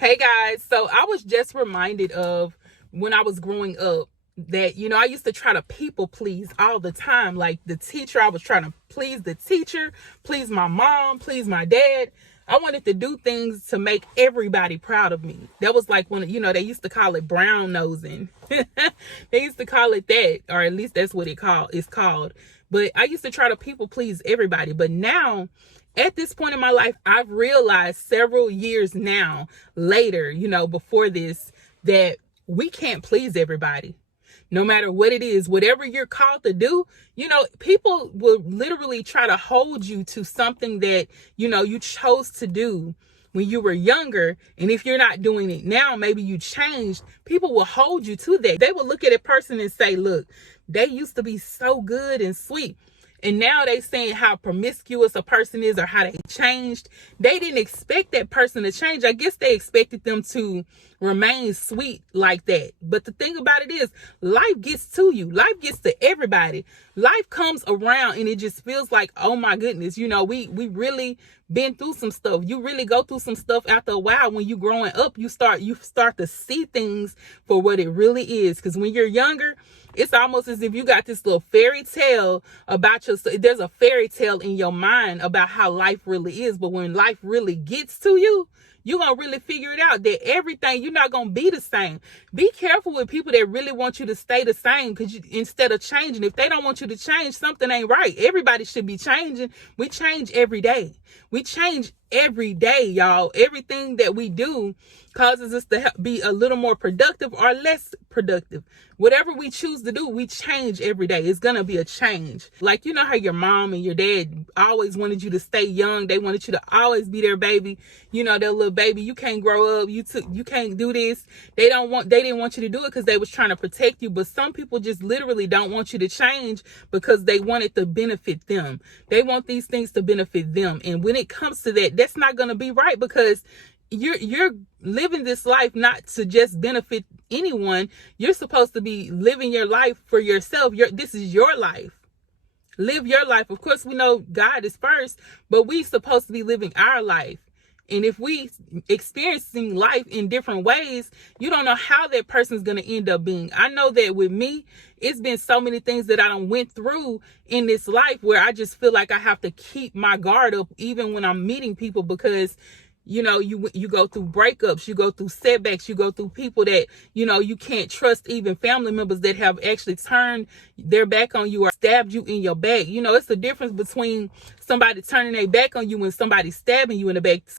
Hey guys, so I was just reminded of when I was growing up that, I used to try to people please all the time. Like the teacher, I was trying to please the teacher, please my mom, please my dad. I wanted to do things to make everybody proud of me. That was like when, they used to call it brown nosing. They used to call it that, or at least that's what it's called. But I used to try to people please everybody. But now, at this point in my life, I've realized several years now later, before this, that we can't please everybody. No matter what it is, whatever you're called to do, people will literally try to hold you to something that, you chose to do when you were younger. And if you're not doing it now, maybe you changed, people will hold you to that. They will look at a person and say, look, they used to be so good and sweet, and now they saying how promiscuous a person is or how they changed. They didn't expect that person to change. I guess they expected them to remain sweet like that. But the thing about it is, life gets to you. Life gets to everybody. Life comes around and it just feels like, oh my goodness, we really been through some stuff. You really go through some stuff after a while. When you growing up, you start to see things for what it really is. Because when you're younger, it's almost as if you got this little fairy tale about there's a fairy tale in your mind about how life really is. But when life really gets to you, you're going to really figure it out that everything, you're not going to be the same. Be careful with people that really want you to stay the same, because instead of changing, if they don't want you to change, something ain't right. Everybody should be changing. We change every day. We change every day, y'all. Everything that we do causes us to be a little more productive or less productive. Whatever we choose to do, we change every day. It's going to be a change. Like, how your mom and your dad always wanted you to stay young. They wanted you to always be their baby. Their little baby. You can't grow up. You can't do this. They didn't want you to do it because they was trying to protect you. But some people just literally don't want you to change because they want it to benefit them. They want these things to benefit them. And when it comes to that, that's not going to be right, because you're living this life not to just benefit anyone. You're supposed to be living your life for yourself. This is your life. Live your life. Of course, we know God is first, but we supposed to be living our life. And if we experiencing life in different ways, you don't know how that person's going to end up being. I know that with me, it's been so many things that I done went through in this life where I just feel like I have to keep my guard up even when I'm meeting people, because you go through breakups, you go through setbacks, you go through people that, you can't trust, even family members that have actually turned their back on you or stabbed you in your back. It's the difference between somebody turning their back on you and somebody stabbing you in the back.